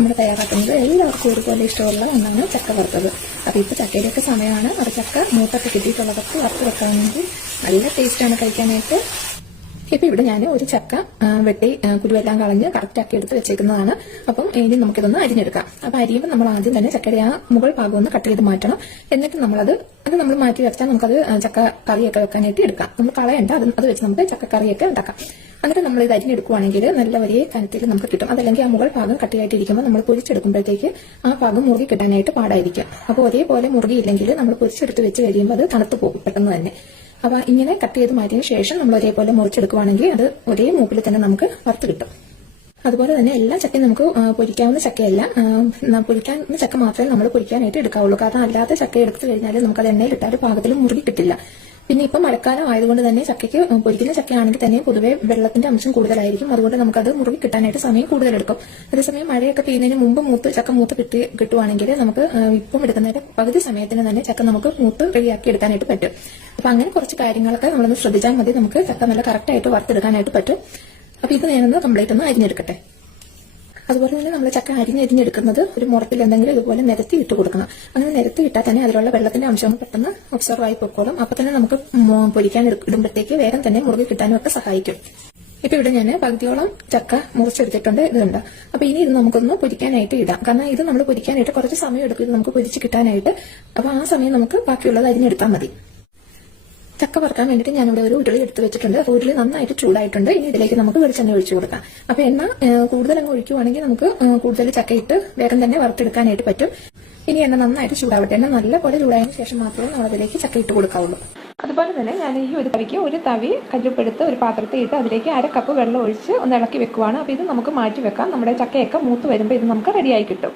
നമ്മൾ തയ്യാറാക്കുന്നത് എല്ലാവർക്കും ഒരുപോലെ ഇഷ്ടമുള്ള ഒന്നാണ് ചക്ക വറുത്തത്. അപ്പോൾ ഇപ്പോൾ ചക്കയുടെയൊക്കെ സമയമാണ്. അപ്പോൾ ചക്ക മൂത്തൊക്കെ കിട്ടിയിട്ടുള്ളതൊക്കെ വറുത്ത് വെക്കാണെങ്കിൽ നല്ല ടേസ്റ്റാണ് കഴിക്കാനായിട്ട്. ഇപ്പൊ ഇവിടെ ഞാൻ ഒരു ചക്ക വെട്ടി കുരുവെല്ലാം കളഞ്ഞ് കറക്റ്റ് ആക്കി എടുത്ത് വെച്ചേക്കുന്നതാണ്. അപ്പം ഇനി നമുക്കിതൊന്ന് അരിഞ്ഞെടുക്കാം. അപ്പൊ അരിയുമ്പോൾ നമ്മൾ ആദ്യം തന്നെ ചക്കയുടെ ആ മുകൾ ഭാഗം ഒന്ന് കട്ട് ചെയ്ത് മാറ്റണം. എന്നിട്ട് നമ്മൾ മാറ്റി വെച്ചാൽ നമുക്കത് ചക്ക കറിയൊക്കെ വെക്കാനായിട്ട് എടുക്കാം. നമ്മൾ കളയണ്ട, അത് വെച്ച് നമുക്ക് ചക്ക കറിയൊക്കെ ഉണ്ടാക്കാം. എന്നിട്ട് നമ്മൾ ഇത് അരിഞ്ഞെടുക്കുവാണെങ്കിൽ നല്ല വലിയ കനത്തിൽ നമുക്ക് കിട്ടും. അതല്ലെങ്കിൽ ആ മുകൾ ഭാഗം കട്ടിയായിട്ടിരിക്കുമ്പോൾ നമ്മൾ പൊരിച്ചെടുക്കുമ്പോഴത്തേക്ക് ആ ഭാഗം മുറുകി കിട്ടാനായിട്ട് പാടായിരിക്കും. അപ്പോൾ ഒരേപോലെ മുറുകിയില്ലെങ്കിൽ നമ്മൾ പൊരിച്ചെടുത്ത് വെച്ച് കഴിയുമ്പോൾ അത് തണുത്ത് പോകും പെട്ടെന്ന് തന്നെ. അപ്പൊ ഇങ്ങനെ കട്ട് ചെയ്ത് മാറ്റിയതിനു ശേഷം നമ്മൾ ഒരേപോലെ മുറിച്ചെടുക്കുവാണെങ്കിൽ അത് ഒരേ മൂപ്പിൽ തന്നെ നമുക്ക് വറുത്ത് കിട്ടും. അതുപോലെ തന്നെ എല്ലാ ചക്കയും നമുക്ക് പൊരിക്കാവുന്ന ചക്കയല്ല, പൊരിക്കാവുന്ന ചക്ക മാത്രമേ നമ്മൾ പൊരിക്കാനായിട്ട് എടുക്കാവുള്ളൂ. കാരണം അല്ലാത്ത ചക്ക എടുത്തു കഴിഞ്ഞാൽ നമുക്കത് എണ്ണയിൽ ഇട്ടാൽ പാകത്തിൽ മുറുകി കിട്ടില്ല. പിന്നെ ഇപ്പം മഴക്കാലം ആയതുകൊണ്ട് തന്നെ ചക്കയ്ക്ക് പൊരിക്കുന്ന ചക്കയാണെങ്കിൽ തന്നെ പൊതുവെ വെള്ളത്തിന്റെ അംശം കൂടുതലായിരിക്കും. അതുകൊണ്ട് നമുക്കത് മുറുകി കിട്ടാനായിട്ട് സമയം കൂടുതലെടുക്കും. അതേസമയം മഴയൊക്കെ പെയ്യുന്നതിന് മുമ്പ് ചക്ക മൂത്ത് കിട്ടുവാണെങ്കിൽ നമുക്ക് ഇപ്പം എടുക്കുന്നതിന്റെ പകുതി സമയത്തിന് തന്നെ ചക്ക നമുക്ക് മൂത്ത് റെഡിയാക്കി എടുക്കാനായിട്ട് പറ്റും. അപ്പൊ അങ്ങനെ കുറച്ച് കാര്യങ്ങളൊക്കെ നമ്മളൊന്ന് ശ്രദ്ധിച്ചാൽ മതി, നമുക്ക് ചക്ക നല്ല കറക്റ്റ് ആയിട്ട് വറുത്തെടുക്കാനായിട്ട് പറ്റും. അപ്പൊ ഇത് ഞാനൊന്ന് കംപ്ലീറ്റ് ഒന്ന് അരിഞ്ഞെടുക്കട്ടെ. അതുപോലെ തന്നെ നമ്മൾ ചക്ക അരിഞ്ഞെടുക്കുന്നത് ഒരു മുറത്തിൽ എന്തെങ്കിലും ഇതുപോലെ നിരത്തി ഇട്ട് കൊടുക്കണം. അങ്ങനെ നിരത്തി ഇട്ടാൽ തന്നെ അതിലുള്ള വെള്ളത്തിന്റെ അംശം പെട്ടെന്ന് ഒബ്സർവ് ആയി പൊക്കോളും. അപ്പൊ തന്നെ നമുക്ക് പൊരിക്കാൻ ഇടുമ്പോഴത്തേക്ക് വേഗം തന്നെ മുറുകി കിട്ടാനും ഒക്കെ സഹായിക്കും. ഇപ്പൊ ഇവിടെ ഞാൻ പകുതിയോളം ചക്ക മുറിച്ചെടുത്തിട്ടുണ്ട്. ഇതുണ്ട്. അപ്പൊ ഇനി ഇത് നമുക്കൊന്ന് പൊരിക്കാനായിട്ട് ഇടാം. കാരണം ഇത് നമ്മൾ പൊരിക്കാനായിട്ട് കുറച്ച് സമയം എടുക്കും ഇത് നമുക്ക് പൊരിച്ച് കിട്ടാനായിട്ട്. അപ്പൊ ആ സമയം നമുക്ക് ബാക്കിയുള്ളത് അരിഞ്ഞെടുത്താൽ മതി. ചക്ക വറുക്കാൻ വേണ്ടിയിട്ട് ഞാനിവിടെ ഒരു ഉരുളി എടുത്ത് വെച്ചിട്ടുണ്ട്. അപ്പോൾ ഉരുളി നന്നായിട്ട് ചൂടായിട്ടുണ്ട്. ഇനി ഇതിലേക്ക് നമുക്ക് വെളിച്ചെണ്ണ ഒഴിച്ചു കൊടുക്കാം. അപ്പൊ എണ്ണ കൂടുതൽ അങ്ങ് ഒഴിക്കുവാണെങ്കിൽ നമുക്ക് കൂടുതൽ ചക്കയിട്ട് വേഗം തന്നെ വറുത്തെടുക്കാനായിട്ട് പറ്റും. ഇനി എണ്ണ നന്നായിട്ട് ചൂടാവട്ടെ. എണ്ണ നല്ലപോലെ ചൂടായതിനു ശേഷം മാത്രമേ നമ്മൾ അതിലേക്ക് ചക്ക ഇട്ട് കൊടുക്കാവുള്ളൂ. അതുപോലെ തന്നെ ഞാൻ ഈ ഒരു തവി കല്ലുപ്പെടുത്ത് ഒരു പാത്രത്തിൽ ഇട്ട് അതിലേക്ക് 1/2 കപ്പ് വെള്ളം ഒഴിച്ച് ഒന്ന് ഇളക്കി വെക്കുവാണ്. അപ്പൊ ഇത് നമുക്ക് മാറ്റി വെക്കാം. നമ്മുടെ ചക്കയൊക്കെ മൂത്ത് വരുമ്പോൾ ഇത് നമുക്ക് റെഡിയായി കിട്ടും.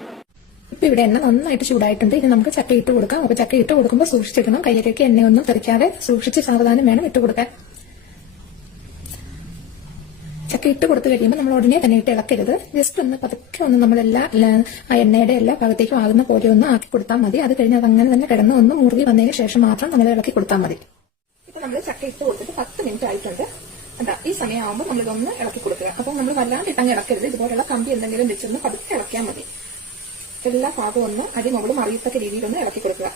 ഇപ്പൊ ഇവിടെ എണ്ണ നന്നായിട്ട് ചൂടായിട്ടുണ്ട്. ഇത് നമുക്ക് ചക്ക ഇട്ട് കൊടുക്കാം. അപ്പൊ ചക്ക ഇട്ട് കൊടുക്കുമ്പോൾ സൂക്ഷിച്ചിടണം. കയ്യിലേക്ക് എണ്ണയൊന്നും തെറിക്കാതെ സൂക്ഷിച്ച് സാവധാനം വേണം ഇട്ട് കൊടുക്കാൻ. ചക്ക ഇട്ട് കൊടുത്തു കഴിയുമ്പോൾ നമ്മൾ ഉടനെ തന്നെ ഇട്ട് ഇളക്കരുത്. ജസ്റ്റ് ഒന്ന് പതുക്കെ ഒന്ന് നമ്മളെല്ലാ എണ്ണയുടെ എല്ലാ ഭാഗത്തേക്കും ആകുന്ന പോലെ ഒന്ന് ആക്കി കൊടുത്താൽ മതി. അത് കഴിഞ്ഞ് അതങ്ങനെ തന്നെ കിടന്ന് ഒന്ന് മുറുകി വന്നതിന് ശേഷം മാത്രം നമ്മൾ ഇളക്കി കൊടുത്താൽ മതി. ഇപ്പൊ നമ്മൾ ചക്ക ഇട്ട് കൊടുത്തിട്ട് 10 മിനിറ്റ് ആയിട്ടുണ്ട്. അതാ ഈ സമയമാകുമ്പോൾ നമ്മളിതൊന്ന് ഇളക്കി കൊടുക്കുക. അപ്പൊ നമ്മൾ വല്ലാണ്ട് ഇട്ടങ്ങ് ഇളക്കരുത്. ഇതുപോലുള്ള കമ്പി എന്തെങ്കിലും വെച്ചൊന്ന് പതുക്കെ ഇളക്കിയാൽ മതി. എല്ലാ ഭാഗവും ഒന്ന് അടിമുകളും അറിയത്തക്ക രീതിയിലൊന്ന് ഇളക്കി കൊടുക്കുക.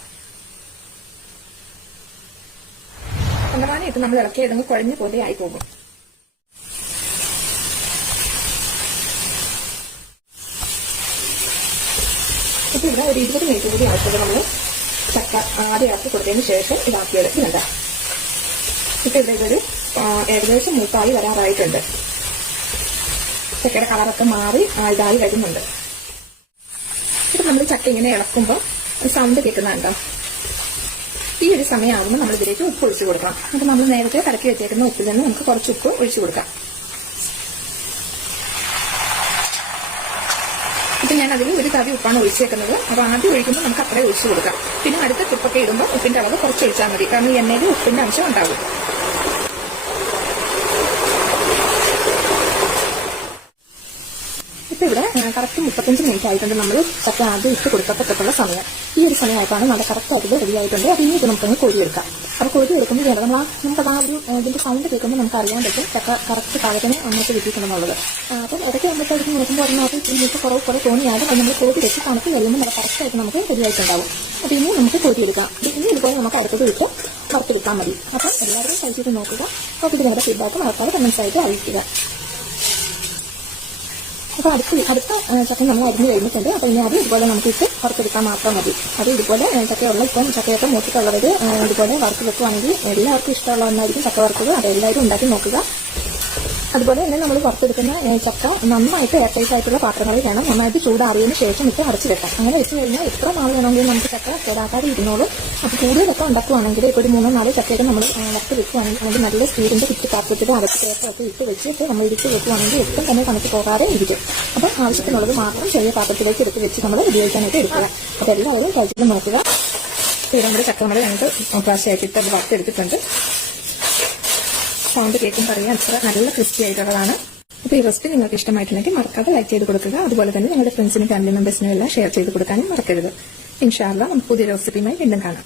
കണ്ടമാനായിട്ട് നമ്മൾ ഇളക്കി ഇടങ്ങ് കുഴഞ്ഞ പോലെ ആയി പോകും. ഇപ്പൊ ഇവിടെ ഒരു 20 മിനിറ്റ് കൂടി ആവശ്യമുള്ള നമ്മൾ ചക്ക ആദ്യം ഇളക്കി കൊടുത്തതിന് ശേഷം ഇതാക്കിയെടുക്കുന്നുണ്ട്. ഇപ്പൊ ഇവിടെ ഇതൊരു ഏകദേശം മൂത്തായി വരാറായിട്ടുണ്ട്. ചക്കയുടെ കളറൊക്കെ മാറി ഇതായി വരുന്നുണ്ട്. ഇപ്പൊ നമ്മൾ ചക്ക ഇങ്ങനെ ഇളക്കുമ്പോൾ സൗണ്ട് കേൾക്കുന്നുണ്ടോ? ഈ ഒരു സമയമാകുമ്പോൾ നമ്മൾ ഇതിലേക്ക് ഉപ്പ് ഒഴിച്ചു കൊടുക്കണം. അപ്പൊ നമ്മൾ നേരത്തെ കലക്കി വെച്ചേക്കുന്ന ഉപ്പിൽ നിന്ന് നമുക്ക് കുറച്ച് ഉപ്പ് ഒഴിച്ചു കൊടുക്കാം. ഇപ്പൊ ഞാൻ അതിൽ ഒരു തവി ഉപ്പാണ് ഒഴിച്ചേക്കുന്നത്. അപ്പൊ ആദ്യം ഒഴിക്കുമ്പോൾ നമുക്ക് അത്രേ ഒഴിച്ചു കൊടുക്കാം. പിന്നെ അടുത്ത ട്രിപ്പൊക്കെ ഇടുമ്പോൾ ഉപ്പിന്റെ അളവ് കുറച്ച് ഒഴിച്ചാൽ മതി. കാരണം ഈ എണ്ണയിൽ ഉപ്പിന്റെ അംശം ഉണ്ടാകും. ഇപ്പൊ ഇവിടെ കറക്റ്റ് 35 മിനിറ്റ് ആയിട്ടുണ്ട്. നമ്മൾ ചക്ക ആദ്യം ഇട്ട് കൊടുക്കപ്പെട്ടുള്ള സമയം. ഈ ഒരു സമയമായിട്ടാണ് നല്ല കറക്റ്റ് ആയിട്ട് റെഡി ആയിട്ടുണ്ട്. അപ്പൊ ഇനി ഇത് നമുക്കൊന്ന് കോരിയെടുക്കാം. അപ്പൊ കോരിയെടുക്കുമ്പോൾ ചെയ്യണം നമുക്കത് ആ ഒരു ഇതിന്റെ സൗണ്ട് കേൾക്കുമ്പോൾ നമുക്ക് അറിയാൻ പറ്റും ചക്ക കറക്റ്റ് പാകത്തിന് നമുക്ക് കിട്ടിയിട്ടുണ്ടെന്നുള്ളത്. അപ്പം ഇടയ്ക്ക് നമ്മളൊക്കെ നോക്കുമ്പോൾ അതിനകത്ത് ഇതിലേക്ക് കുറവ് തോന്നിയാലും അത് നമ്മൾ കോരി വെച്ച് തണുത്ത് കഴിയുമ്പോൾ നല്ല കറക്റ്റ് ആയിട്ട് നമുക്ക് റെഡിയായിട്ടുണ്ടാവും. അപ്പൊ ഇനി നമുക്ക് കോരിയെടുക്കാം. ഇനി ഇതുപോലെ നമുക്ക് അടുത്തത് ഇട്ട് വറുത്തെടുക്കാൻ മതി. അപ്പം എല്ലാവരും കഴിച്ചിട്ട് നോക്കുക. അപ്പോൾ ഇത് നിങ്ങളുടെ ഫീഡ്ബാക്ക് ആൾക്കാർ കമന്റ്സ് ആയിട്ട് അറിയിക്കുക. അപ്പൊ അടുത്ത ചക്ക നമ്മൾ അരിഞ്ഞു കഴിഞ്ഞിട്ടുണ്ട്. അപ്പൊ ഇനി അത് ഇതുപോലെ നമുക്ക് ഇട്ട് വറുത്തെടുക്കാൻ മാത്രം മതി. അത് ഇതുപോലെ ചക്കയൊക്കെ മൂത്തിട്ടുള്ളവർ ഇതുപോലെ വറുത്ത് വെക്കുവാണെങ്കിൽ എല്ലാവർക്കും ഇഷ്ടമുള്ള ഒന്നായിരിക്കും ചക്ക വറുത്തത്. അത് എല്ലാവരും ഉണ്ടാക്കി നോക്കുക. അതുപോലെ തന്നെ നമ്മൾ വറുത്തെടുക്കുന്ന ചക്ക നന്നായിട്ട് എയർടൈറ്റ് ആയിട്ടുള്ള പാത്രങ്ങളിൽ വേണം നന്നായിട്ട് ചൂടാറിയതിനു ശേഷം ഇട്ട് അടച്ചു വെക്കാം. അങ്ങനെ വെച്ച് കഴിഞ്ഞാൽ എത്ര നാൾ വേണമെങ്കിലും നമുക്ക് ചക്ക കേടാക്കാതെ ഇരുന്നോളും. അപ്പോൾ കൂടുതലൊക്കെ ഉണ്ടാക്കുവാണെങ്കിൽ ഇപ്പോൾ ഒരു 3-4 ചക്കയൊക്കെ നമ്മൾ വറുത്ത് വെക്കുവാണെങ്കിൽ അല്ലെങ്കിൽ നല്ല സ്പീഡിന്റെ പാത്രത്തിൽ അടച്ച് പേപ്പറൊക്കെ ഇട്ട് വെച്ചിട്ട് നമ്മൾ ഇടിച്ച് വെക്കുവാണെങ്കിൽ ഒട്ടും തന്നെ തണുത്ത് പോകാതെ ഇരിക്കും. അപ്പം ആവശ്യത്തിനുള്ളത് മാത്രം ചെറിയ പാത്രത്തിലേക്ക് എടുത്ത് വെച്ച് നമ്മൾ ഉപയോഗിക്കാനായിട്ട് എടുക്കുക. അപ്പോൾ എല്ലാവരും കഴിച്ചിട്ട് നോക്കുക. ഇത് നമ്മുടെ ചക്ക നമ്മൾ 2 പ്രാവശ്യമായിട്ട് അത് വറുത്തെടുത്തിട്ടുണ്ട്. സൗണ്ട് കേൾക്കുമ്പോൾ അറിയാം അത്ര നല്ല ക്രിസ്പി ആയിട്ടുള്ളതാണ്. അപ്പോൾ ഈ റെസിപ്പി നിങ്ങൾക്ക് ഇഷ്ടമായിട്ടുണ്ടെങ്കിൽ മറക്കാതെ ലൈക്ക് ചെയ്ത് കൊടുക്കുക. അതുപോലെ തന്നെ നിങ്ങളുടെ ഫ്രണ്ട്സിനും ഫാമിലി മെമ്പേഴ്സിനും എല്ലാം ഷെയർ ചെയ്ത് കൊടുക്കാനും മറക്കരുത്. ഇൻഷാ അല്ലാഹ് നമുക്ക് പുതിയ റെസിപ്പിയുമായി വീണ്ടും കാണാം.